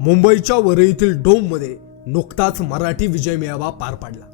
मुंबईच्या वरळीतील डोममध्ये नुकताच मराठी विजय मेळावा पार पाडला.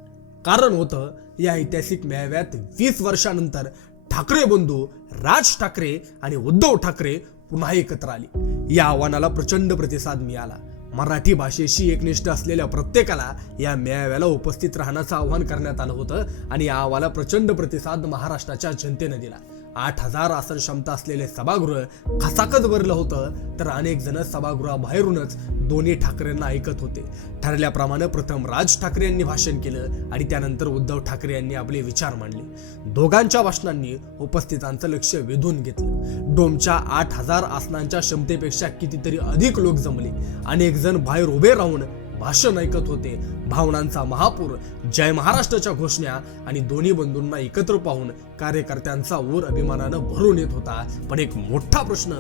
कारण होतं या ऐतिहासिक मेळाव्यात वीस वर्षानंतर ठाकरे बंधू राज ठाकरे आणि उद्धव ठाकरे पुन्हा एकत्र आले. या आव्हानाला प्रचंड प्रतिसाद मिळाला. मराठी भाषेशी एकनिष्ठ असलेल्या प्रत्येकाला या मेळाव्याला उपस्थित राहण्याचं आवाहन करण्यात आलं होतं आणि या आव्हानाला प्रचंड प्रतिसाद महाराष्ट्राच्या जनतेनं दिला. आठ हजार आसन क्षमता असलेले सभागृह खसाकच भरलं होतं तर अनेक जण सभागृहाबाहेरूनच दोन्ही ठाकरेंना ऐकत होते. ठरल्याप्रमाणे प्रथम राज ठाकरे यांनी भाषण केलं आणि त्यानंतर उद्धव ठाकरे यांनी आपले विचार मांडले. दोघांच्या भाषणांनी उपस्थितांचं लक्ष वेधून घेतलं. डोमच्या आठ हजार आसनांच्या क्षमतेपेक्षा कितीतरी अधिक लोक जमले. अनेक जण बाहेर उभे राहून भाषण ऐकत होते. भावनांचा महापूर जय महाराष्ट्राच्या घोषणा आणि दोन्ही बंधूंना एकत्र पाहून कार्यकर्त्यांचा ऊर अभिमानानं भरून येत होता. पण एक मोठा प्रश्न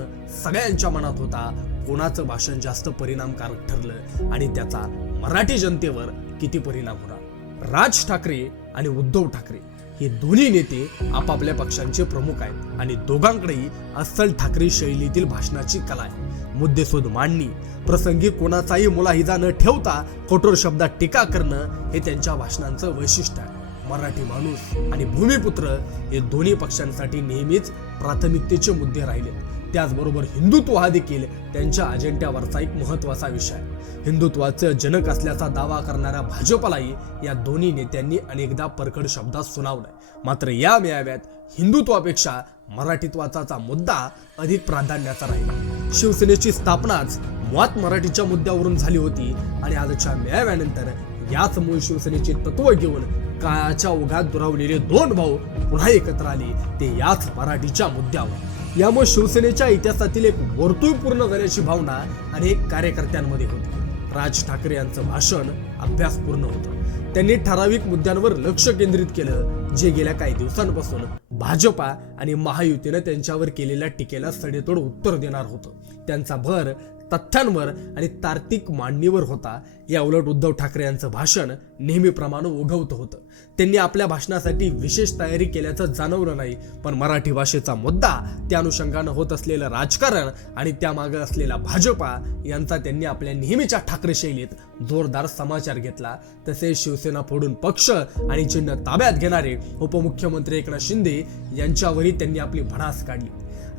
सगळ्यांच्या मनात होता. कोणाचं भाषण जास्त परिणामकारक ठरलं आणि त्याचा मराठी जनतेवर किती परिणाम होणार? राज ठाकरे आणि उद्धव ठाकरे. हे दोन्ही नेते आपापल्या पक्षांचे प्रमुख आहेत आणि दोघांकडेही अस्सल ठाकरे शैलीतील भाषणाची कला आहे. मुद्देशोध मांडणी प्रसंगी कोणाचाही मुलाहिजा न ठेवता कठोर शब्दात टीका करणं हे त्यांच्या भाषणांचं वैशिष्ट्य आहे. मराठी माणूस आणि भूमिपुत्र हे दोन्ही पक्षांसाठी नेहमीच प्राथमिकतेचे मुद्दे राहिलेत त्याचबरोबर हिंदुत्व हा देखील त्यांच्या अजेंड्यावरचा एक महत्त्वाचा विषय हिंदुत्वाचं जनक असल्याचा दावा करणाऱ्या भाजपलाही या दोन्ही नेत्यांनी अनेकदा परखड शब्दात सुनावलंय. मात्र या मेळाव्यात हिंदुत्वापेक्षा मराठीत्वाचा मुद्दा अधिक प्राधान्याचा राहिला. शिवसेनेची स्थापनाच मुळात मराठीच्या मुद्द्यावरून झाली होती आणि आजच्या मेळाव्यानंतर याच मूळ शिवसेनेचे तत्व घेऊन काळाच्या ओघात दुरावलेले दोन भाऊ पुन्हा एकत्र आले. ते याच मराठीच्या मुद्द्यावर. यामुळे शिवसेनेच्या इतिहासातील एक वर्तुळ पूर्ण झाल्याची भावना अनेक कार्यकर्त्यांमध्ये होती. राज ठाकरे यांचं भाषण अभ्यासपूर्ण होतं. त्यांनी ठराविक मुद्द्यांवर लक्ष केंद्रित केलं जे गेल्या काही दिवसांपासून भाजपा आणि महायुतीनं त्यांच्यावर केलेल्या टीकेला सडेतोड उत्तर देणार होतं. त्यांचा भर तथ्यांवर आणि तार्किक मांडणीवर होता. या उलट उद्धव ठाकरे यांचं भाषण नेहमीप्रमाणे उगवत होतं. त्यांनी आपल्या भाषणासाठी विशेष तयारी केल्याचं जाणवलं नाही पण मराठी भाषेचा मुद्दा त्या अनुषंगानं होत असलेलं राजकारण आणि त्यामागे असलेला भाजपा यांचा त्यांनी आपल्या नेहमीच्या ठाकरे शैलीत जोरदार समाचार घेतला. तसेच शिवसेना फोडून पक्ष आणि चिन्ह ताब्यात घेणारे उपमुख्यमंत्री एकनाथ शिंदे यांच्यावरही त्यांनी आपली भडास काढली.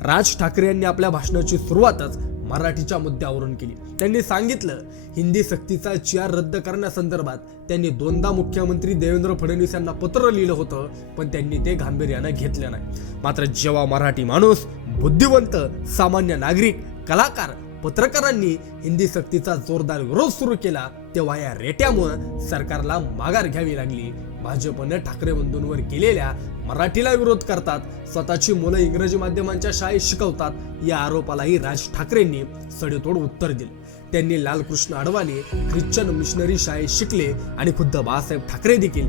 राज ठाकरे यांनी आपल्या भाषणाची सुरुवातच मराठीच्या मुद्द्यावरून केली. त्यांनी सांगितलं हिंदी सक्तीचा चिआर रद्द करण्यासंदर्भात त्यांनी दोनदा मुख्यमंत्री देवेंद्र फडणवीस यांना पत्र लिहिलं होतं पण त्यांनी ते गांभीर्यानं घेतलं नाही. मात्र जेव्हा मराठी माणूस बुद्धिवंत सामान्य नागरिक कलाकार पत्रकारांनी हिंदी सक्तीचा जोरदार विरोध सुरू केला तेव्हा या रेट्यामुळं सरकारला माघार घ्यावी लागली. भाजपनं ठाकरे बंधूंवर केलेल्या मराठीला विरोध करतात. स्वतःची मुलं इंग्रजी माध्यमांच्या शाळेत शिकवतात. या आरोपालाही राज ठाकरेंनी सडेतोड उत्तर दिले. त्यांनी लालकृष्ण अडवाणी ख्रिश्चन मिशनरी शाळेत शिकले आणि खुद्द बाळासाहेब ठाकरे देखील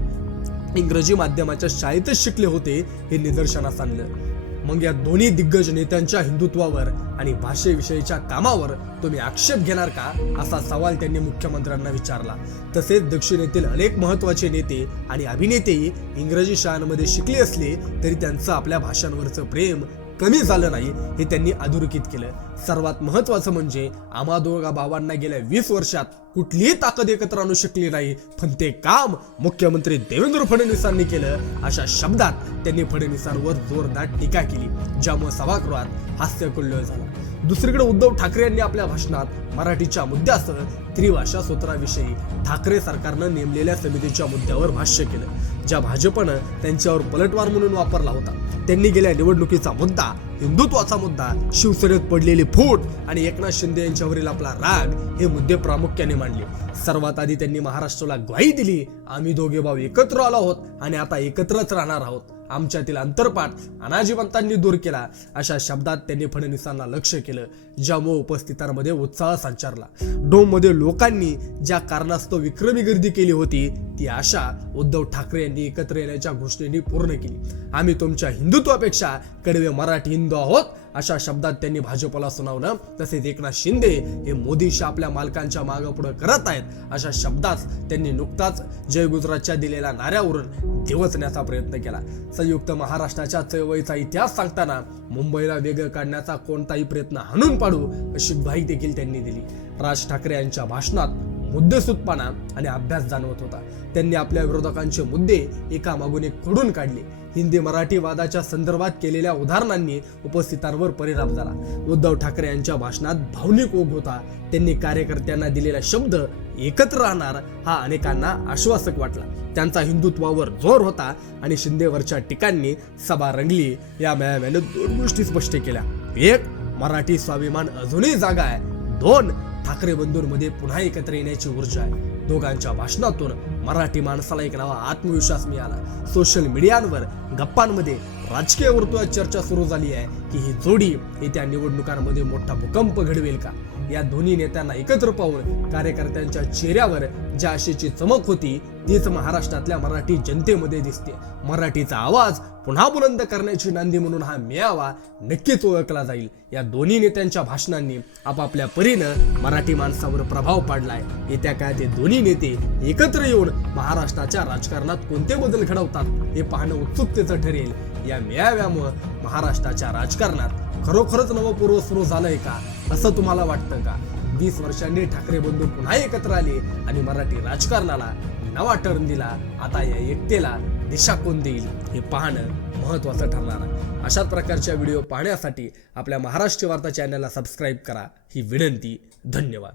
इंग्रजी माध्यमाच्या शाळेतच शिकले होते हे निदर्शनास आणलं. मग या दोन्ही दिग्गज नेत्यांच्या हिंदुत्वावर आणि भाषेविषयीच्या कामावर तुम्ही आक्षेप घेणार का? असा सवाल त्यांनी मुख्यमंत्र्यांना विचारला. तसेच दक्षिणेतील अनेक महत्त्वाचे नेते आणि अभिनेतेही इंग्रजी शाळांमध्ये शिकले असले तरी त्यांचं आपल्या भाषांवरचं प्रेम कमी झालं नाही हे त्यांनी अधोरेखित केलं. सर्वात महत्वाचं म्हणजे आमादोगा बाबांना गेल्या वीस वर्षात कुठलीही ताकद एकत्र आणू शकली नाही. पण ते काम मुख्यमंत्री देवेंद्र फडणवीसांनी केलं. अशा शब्दात त्यांनी फडणवीसांवर जोरदार टीका केली ज्यामुळे सभागृहात हास्यकुल्लोळ झाला. दुसरीकडे उद्धव ठाकरे यांनी आपल्या भाषणात मराठीच्या मुद्द्यासह त्रिभाषा सूत्राविषयी ठाकरे सरकारनं नेमलेल्या समितीच्या मुद्द्यावर भाष्य केलं. ज्या भाजपनं त्यांच्यावर पलटवार म्हणून वापरला होता. त्यांनी गेल्या निवडणुकीचा मुद्दा हिंदुत्वाचा मुद्दा शिवसेनेत पडलेली फूट आणि एकनाथ शिंदे यांच्यावरील आपला राग हे मुद्दे प्रामुख्याने मांडले. सर्वात आधी त्यांनी महाराष्ट्राला ग्वाही दिली आम्ही दोघे भाऊ एकत्र आलो आहोत आणि आता एकत्रच राहणार आहोत. आमच्यातील अंतरपाठ अनाजीवंतांनी दूर केला. अशा शब्दात त्यांनी फडणवीसांना लक्ष केलं. ज्यामुळे उपस्थितांमध्ये उत्साह संचारला. डोममध्ये लोकांनी ज्या कारणास्तव विक्रमी गर्दी केली होती ती आशा उद्धव ठाकरे यांनी एकत्र येण्याच्या घोषणेने पूर्ण केली. आम्ही तुमच्या हिंदुत्वापेक्षा कडवे मराठी हिंदू आहोत. अशा शब्दात त्यांनी भाजपला सुनावलं. तसेच एकनाथ शिंदे हे मोदीशी आपल्या मालकांच्या मागं पुढे करत आहेत. अशा शब्दात त्यांनी नुकताच जय गुजरातच्या दिलेल्या नाऱ्यावरून दिवसण्याचा प्रयत्न केला. संयुक्त महाराष्ट्राच्या चळवळीचा इतिहास सांगताना मुंबईला वेगळं काढण्याचा कोणताही प्रयत्न हाणून पाडू अशी ग्वाही देखील त्यांनी दिली. राज ठाकरे यांच्या भाषणात मुद्देसूदपणा आणि अभ्यास जाणवत होता. त्यांनी आपल्या विरोधकांचे मुद्दे एकामागून एक खोडून काढले. हिंदी मराठी वादाच्या संदर्भात केलेल्या उदाहरणांनी उपस्थितांवर परिणाम झाला. उद्धव ठाकरे यांच्या भाषणात भावनिक ओघ होता. त्यांनी कार्यकर्त्यांना दिलेला शब्द एकत्र राहणार हा अनेकांना आश्वासक वाटला. त्यांचा हिंदुत्वावर जोर होता आणि शिंदेवरच्या टीकांनी सभा रंगली. या मेळाव्याने दोन गोष्टी स्पष्ट केल्या. एक मराठी स्वाभिमान अजूनही जागा आहे. दोन ठाकरे बंधूंमध्ये पुन्हा एकत्र येण्याची ऊर्जा आहे. दोघांच्या भाषणातून मराठी माणसाला एक नवा आत्मविश्वास मिळाला. सोशल मीडियावर गप्पांमध्ये राजकीय वर्तुळात चर्चा सुरू झाली आहे की ही जोडी येत्या निवडणुकांमध्ये मोठा भूकंप घडवेल का? या दोन्ही नेत्यांना एकत्र पाहून कार्यकर्त्यांच्या चेहऱ्यावर ज्या आशेची चमक होती तीच महाराष्ट्रातल्या मराठी जनतेमध्ये दिसते. मराठीचा आवाज पुन्हा बुलंद करण्याची नांदी म्हणून हा मेळावा नक्कीच ओळखला जाईल. या दोन्ही नेत्यांच्या भाषणांनी आपापल्या परीनं मराठी माणसावर प्रभाव पाडलाय. येत्या काळात हे दोन्ही नेते एकत्र येऊन महाराष्ट्राच्या राजकारणात कोणते बदल घडवतात हे पाहणं उत्सुकतेचं ठरेल. या मेळाव्यामुळं महाराष्ट्राच्या राजकारणात खरोखरच नवपूर्व सुरू झालंय का? असं तुम्हाला वाटतं का? वीस वर्षांनी ठाकरे बंधू पुन्हा एकत्र आले आणि मराठी राजकारणाला नवा टर्न दिला. आता या एकतेला दिशा कोण देईल? हे पाहणं महत्वाचं ठरणार. आहे अशाच प्रकारच्या व्हिडिओ पाहण्यासाठी आपल्या महाराष्ट्र वार्ता चॅनलला सबस्क्राईब करा. ही विनंती. धन्यवाद.